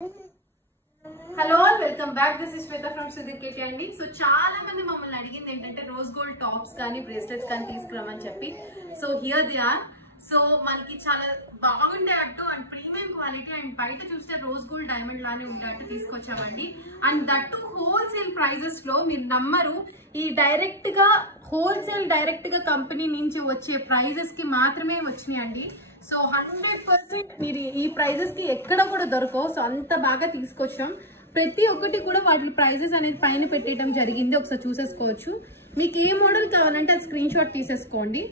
Hello all welcome back. This is Shweta from Sudheer KT అండి. So చాలా మంది మమ్మల్ని అడిగింది ఏంటంటే రోజ్ గోల్డ్ టాప్స్ కానీ బ్రేస్లెట్స్ కానీ తీసుకురామని చెప్పి. So here they are. So మనకి చాలా బాగుండే అట్టు అండ్ ప్రీమియం క్వాలిటీ అండ్ బయట చూస్తే రోజ్ గోల్డ్ డైమండ్ లానే ఉండేట్టు తీసుకొచ్చామండి. అండ్ దట్టు హోల్సేల్ ప్రైజెస్ లో మీరు నమ్మరు, ఈ డైరెక్ట్ గా హోల్సేల్ డైరెక్ట్ గా కంపెనీ నుంచి వచ్చే ప్రైజెస్ కి మాత్రమే వచ్చినాయండి. సో 100% మీరు ఈ ప్రైజెస్ కి ఎక్కడ కూడా దొరకవు. సో అంత బాగా తీసుకొచ్చాం. ప్రతి ఒక్కటి కూడా వాటి ప్రైజెస్ అనేది పైన పెట్టడం జరిగింది, ఒకసారి చూసేసుకోవచ్చు. మీకు ఏ మోడల్ కావాలంటే అది స్క్రీన్ షాట్ తీసేసుకోండి.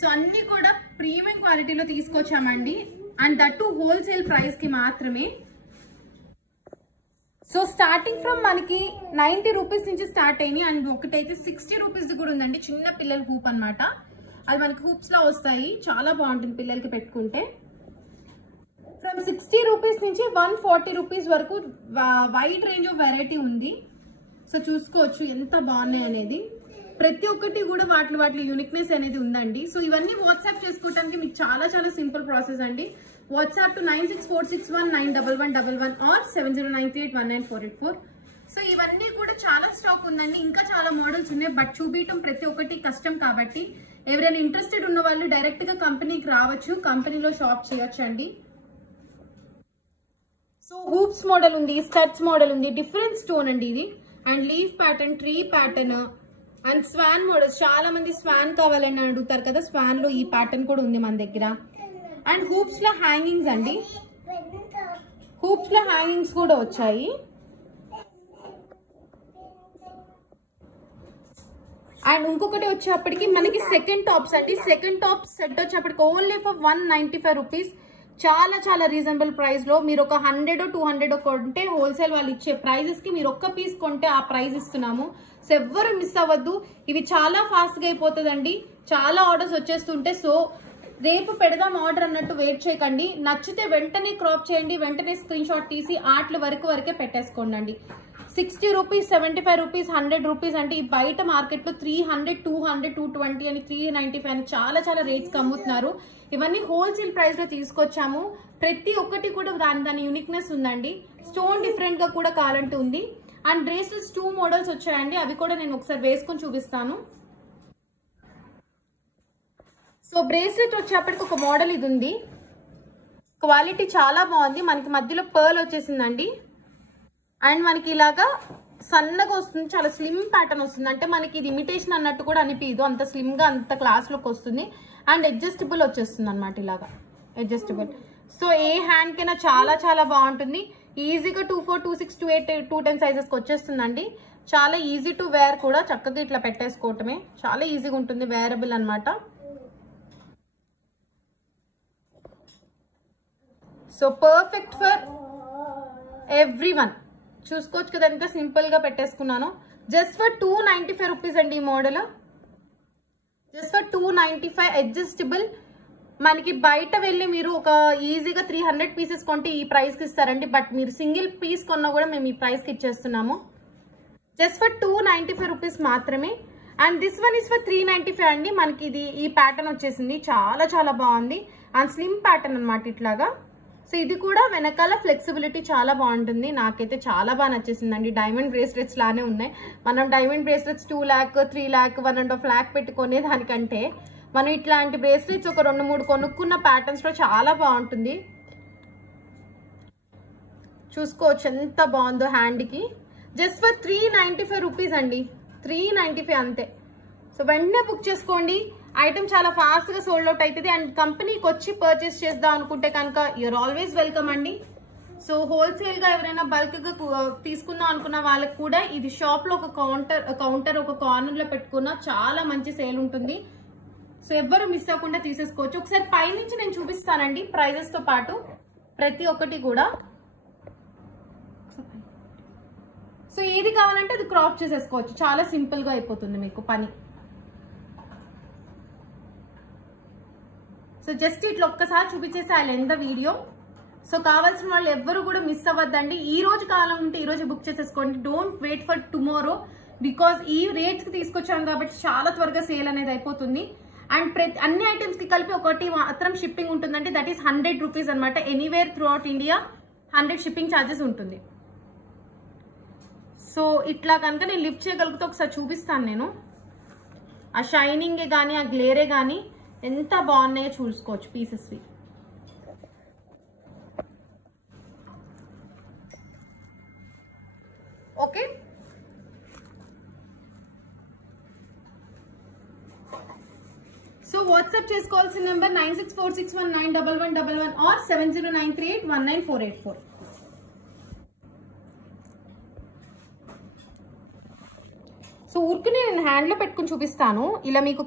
సో అన్ని కూడా ప్రీమియం క్వాలిటీలో తీసుకొచ్చామండి అండ్ దట్టు హోల్సేల్ ప్రైస్ కి మాత్రమే. సో స్టార్టింగ్ ఫ్రమ్ మనకి 90 రూపీస్ నుంచి స్టార్ట్ అయినాయి అండ్ ఒకటైతే 60 రూపీస్ కూడా ఉందండి. చిన్న పిల్లల హూప్ అనమాట, అది మనకి హూప్స్ లో వస్తాయి, చాలా బాగుంటుంది పిల్లలకి పెట్టుకుంటే. ఫ్రమ్ 60 రూపీస్ నుంచి 140 రూపీస్ వరకు వైడ్ రేంజ్ ఆఫ్ వెరైటీ ఉంది. సో చూసుకోవచ్చు ఎంత బాగున్నాయి అనేది. ప్రతి ఒక్కటి కూడా వాటి యూనిక్నెస్ అనేది ఉందండి. సో ఇవన్నీ వాట్సాప్ చేసుకోవడానికి మీకు చాలా చాలా సింపుల్ ప్రాసెస్ అండి. WhatsApp to 9646191111 or 7093819484. సో ఇవన్నీ కూడా చాలా స్టాక్ ఉందండి, ఇంకా చాలా మోడల్స్ ఉన్నాయి. బట్ చూపించడం ప్రతి ఒక్కటి కష్టం కాబట్టి ఎవరైనా ఇంట్రెస్టెడ్ ఉన్న వాళ్ళు డైరెక్ట్ గా కంపెనీకి రావచ్చు, కంపెనీలో షాప్ చేయొచ్చు అండి. సో హూప్స్ మోడల్ ఉంది, స్టడ్స్ మోడల్ ఉంది, డిఫరెంట్ స్టోన్ అండి ఇది. And leaf pattern, tree pattern and swan models. చాలా మంది స్వాన్ కావాలని అడుగుతారు కదా, స్వాన్ లో ఈ ప్యాటర్న్ కూడా ఉంది మన దగ్గర. అండ్ హూప్స్ లో హ్యాంగింగ్స్ అండి, హూప్స్ లో హ్యాంగింగ్స్ కూడా వచ్చాయి. అండ్ ఇంకొకటి వచ్చేప్పటికి మనకి సెకండ్ టాప్స్ అండి. సెకండ్ టాప్స్ సెట్ వచ్చేప్పటికి ఓన్లీ ఫర్ 195 రూపీస్. చాలా చాలా రీజనబుల్ ప్రైస్ లో మీరు ఒక 100 200 కొంటే హోల్సేల్ వాళ్ళు ఇచ్చే ప్రైజెస్ కి మీరు ఒక్క పీస్ కొంటే ఆ ప్రైస్ ఇస్తున్నాము. సో ఎవ్వరు మిస్ అవ్వద్దు, ఇవి చాలా ఫాస్ట్ గా అయిపోతుందండి, చాలా ఆర్డర్స్ వచ్చేస్తుంటే. సో రేపు పెడదాం ఆర్డర్ అన్నట్టు వెయిట్ చేయకండి. నచ్చితే వెంటనే క్రాప్ చేయండి, వెంటనే స్క్రీన్ షాట్ తీసి ఆట్ల వరకే పెట్టేసుకోండి. 60 రూపీస్, 75 రూపీస్, 100 రూపీస్ అంటే ఈ బయట మార్కెట్ లో 300 200 220 అని 395 అని చాలా చాలా రేట్స్ అమ్ముతున్నారు. ఇవన్నీ హోల్సేల్ ప్రైస్ లో తీసుకొచ్చాము. ప్రతి ఒక్కటి కూడా దాని యూనిక్నెస్ ఉందండి. స్టోన్ డిఫరెంట్ గా కూడా కావాలంటే ఉంది. అండ్ బ్రేస్లెట్స్ 2 మోడల్స్ వచ్చాయండి, అవి కూడా నేను ఒకసారి వేసుకొని చూపిస్తాను. సో బ్రేస్లెట్ వచ్చేప్పటికి ఒక మోడల్ ఇది ఉంది, క్వాలిటీ చాలా బాగుంది. మనకి మధ్యలో పర్ల్ వచ్చేసిందండి అండ్ మనకి ఇలాగా సన్నగా వస్తుంది, చాలా స్లిమ్ ప్యాటర్న్ వస్తుంది. అంటే మనకి ఇది ఇమిటేషన్ అన్నట్టు కూడా అనిపించదు, అంత స్లిమ్ గా అంత క్లాస్ లుక్ వస్తుంది. అండ్ అడ్జస్టబుల్ వచ్చేస్తుంది అనమాట, ఇలాగా అడ్జస్టబుల్. సో ఏ హ్యాండ్ కైనా చాలా చాలా బాగుంటుంది. ఈజీగా 24 26 28 210 సైజెస్కి వచ్చేస్తుందండి. చాలా ఈజీ టు వేర్ కూడా, చక్కగా ఇట్లా పెట్టేసుకోవటమే చాలా ఈజీగా ఉంటుంది, వేరబుల్ అనమాట. So perfect for everyone. చూసుకోవచ్చు కదా ఎంత సింపుల్ గా పెట్టేసుకున్నాను. జస్ట్ ఫర్ 295 రూపీస్ అండి ఈ మోడల్, జస్ట్ ఫర్ 295 అడ్జస్టబుల్. మనకి బయట వెళ్ళి మీరు ఒక ఈజీగా 300 పీసెస్ కొంటే ఈ ప్రైస్ కి ఇస్తారండి. బట్ మీరు సింగిల్ పీస్ కొన్నా కూడా మేము ఈ ప్రైస్ కి ఇచ్చేస్తున్నాము, జస్ట్ ఫర్ 295 రూపీస్ మాత్రమే. And this one is for 395 అండి. మనకి ఇది ఈ ప్యాటర్న్ వచ్చేసింది, చాలా చాలా బాగుంది అండ్ స్లిమ్ ప్యాటర్న్ అనమాట ఇట్లాగా. సో ఇది కూడా వెనకాల ఫ్లెక్సిబిలిటీ చాలా బాగుంటుంది, నాకైతే చాలా బాగా నచ్చేసిందండి. డైమండ్ బ్రేస్లెట్స్ లానే ఉన్నాయి. మనం diamond bracelets 2 lakh 3 lakh 1.5 lakh పెట్టుకునే దానికంటే మనం ఇట్లాంటి బ్రేస్లెట్స్ ఒక 2-3 కొనుక్కున్న ప్యాటర్న్స్ లో చాలా బాగుంటుంది. చూసుకోవచ్చు ఎంత బాగుందో హ్యాండ్ కి. జస్ట్ ఫర్ 395 రూపీస్ అండి, 395 అంతే. సో వెంటనే బుక్ చేసుకోండి, ఐటమ్ చాలా ఫాస్ట్ గా సోల్డ్ అవుట్ అవుతుంది. అండ్ కంపెనీకి వచ్చి పర్చేస్ చేద్దాం అనుకుంటే కనుక యూఆర్ ఆల్వేస్ వెల్కమ్ అండి. సో హోల్సేల్ గా ఎవరైనా బల్క్ గా తీసుకుందాం అనుకున్న వాళ్ళకి కూడా ఇది షాప్ లో ఒక కౌంటర్ ఒక కార్నర్ లో పెట్టుకున్న చాలా మంచి సేల్ ఉంటుంది. సో ఎవ్వరు మిస్ అవ్వకుండా తీసేసుకోవచ్చు. ఒకసారి పైనుంచి నేను చూపిస్తానండి ప్రైజెస్ తో పాటు ప్రతి ఒక్కటి కూడా. సో ఏది కావాలంటే అది క్రాప్ చేసేసుకోవచ్చు, చాలా సింపుల్ గా అయిపోతుంది మీకు పని. సో జస్ట్ ఇట్లా ఒక్కసారి చూపించేసి I end the video. So కావాల్సిన వాళ్ళు ఎవ్వరు కూడా మిస్ అవ్వద్దండి. ఈ రోజు కావాలంటే ఈ రోజు బుక్ చేసేసుకోండి, don't wait for tomorrow. Because ఈ రేట్స్ కి తీసుకొచ్చాం కాబట్టి చాలా త్వరగా సేల్ అనేది అయిపోతుంది. అండ్ అన్ని ఐటమ్స్ కి కలిపి ఒకటి మాత్రం షిప్పింగ్ ఉంటుందండి, దట్ ఈస్ 100 రూపీస్ అనమాట, anywhere through out India. 100 shipping charges ఉంటుంది. సో ఇట్లా కనుక నేను లిఫ్ట్ చేయగలిగితే ఒకసారి చూపిస్తాను నేను. ఆ షైనింగే కానీ ఆ గ్లేరే కానీ ఎంత బాగున్నాయో చూసుకోవచ్చు పీసెస్వి. ఓకే, సో వాట్సాప్ చేసుకోవాల్సిన నెంబర్ 9646191111 ఆర్ 7093819484. సో ఊరికి నేను హ్యాండ్లో పెట్టుకుని చూపిస్తాను. ఇలా మీకు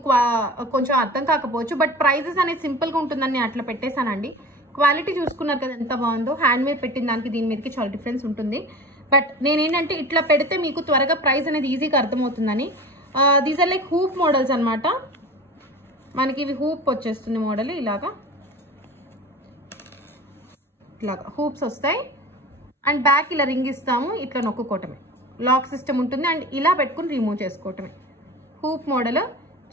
కొంచెం అర్థం కాకపోవచ్చు, బట్ ప్రైజెస్ అనేది సింపుల్గా ఉంటుందని నేను అట్లా పెట్టేశానండి. క్వాలిటీ చూసుకున్నారు కదా ఎంత బాగుందో. హ్యాండ్ మీద పెట్టిన దానికి దీని మీదకి చాలా డిఫరెన్స్ ఉంటుంది. బట్ నేనేంటంటే ఇట్లా పెడితే మీకు త్వరగా ప్రైస్ అనేది ఈజీగా అర్థమవుతుందని. These are like hoop models అనమాట. మనకి ఇవి హూప్ వచ్చేస్తుంది మోడల్. ఇలాగా హూప్స్ వస్తాయి అండ్ బ్యాక్ ఇలా రింగ్ ఇస్తాము. ఇట్లా నొక్కుకోవటమే, లాక్ సిస్టమ్ ఉంటుంది అండ్ ఇలా పెట్టుకుని రిమూవ్ చేసుకోవటమే. హూప్ మోడల్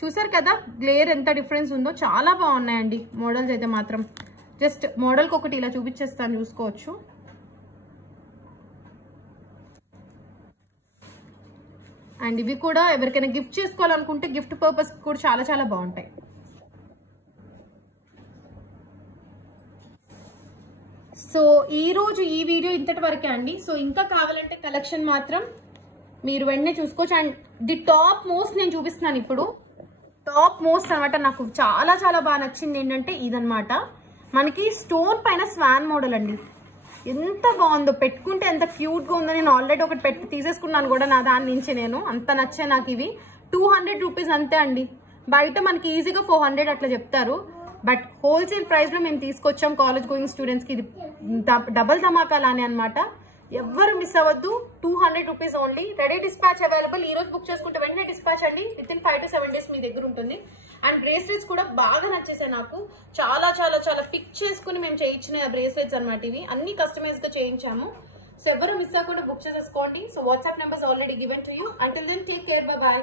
చూసారు కదా, గ్లేర్ ఎంత డిఫరెన్స్ ఉందో. చాలా బాగున్నాయండి మోడల్స్ అయితే మాత్రం. జస్ట్ మోడల్కి ఒకటి ఇలా చూపించేస్తాను, చూసుకోవచ్చు. అండ్ ఇవి కూడా ఎవరికైనా గిఫ్ట్ చేసుకోవాలనుకుంటే గిఫ్ట్ పర్పస్ కూడా చాలా చాలా బాగుంటాయి. సో ఈరోజు ఈ వీడియో ఇంతటి వరకే అండి. సో ఇంకా కావాలంటే కలెక్షన్ మాత్రం మీరు వెంటనే చూసుకోవచ్చు. అండ్ ది టాప్ మోస్ట్ నేను చూపిస్తున్నాను ఇప్పుడు. టాప్ మోస్ట్ అనమాట. నాకు చాలా చాలా బాగా నచ్చింది ఏంటంటే ఇదనమాట. మనకి స్టోన్ పైన స్వాన్ మోడల్ అండి. ఎంత బాగుందో, పెట్టుకుంటే ఎంత క్యూట్గా ఉందో. నేను ఆల్రెడీ ఒకటి పెట్టి తీసేసుకున్నాను కూడా నా దాని నుంచి. నేను అంత నచ్చాయి నాకు ఇవి. 200 రూపీస్ అంతే అండి. బయట మనకి ఈజీగా 400 అట్లా చెప్తారు. బట్ హోల్సేల్ ప్రైస్లో మేము తీసుకొచ్చాం కాలేజ్ గోయింగ్ స్టూడెంట్స్కి. ఇది డబల్ ధమాకా లానే అనమాట. ఎవ్వరు మిస్ అవ్వద్దు. 200 rupees only. Ready dispatch available. ఈ రోజు బుక్ చేసుకుంటే వెంటనే డిస్పాచ్ అండి. వితిన్ 5 to 7 days మీ దగ్గర ఉంటుంది. అండ్ బ్రేస్లెట్స్ కూడా బాగా నచ్చేసాయి నాకు. చాలా చాలా చాలా పిక్ చేసుకుని మేము చేయించిన బ్రేస్లెట్స్ అనమాట. ఇవి అన్ని కస్టమైజ్ గా చేయించాము. సో ఎవరు మిస్ అవ్వకుండా బుక్ చేసేసుకోండి. So WhatsApp numbers already given to you. Until then take care, bye bye.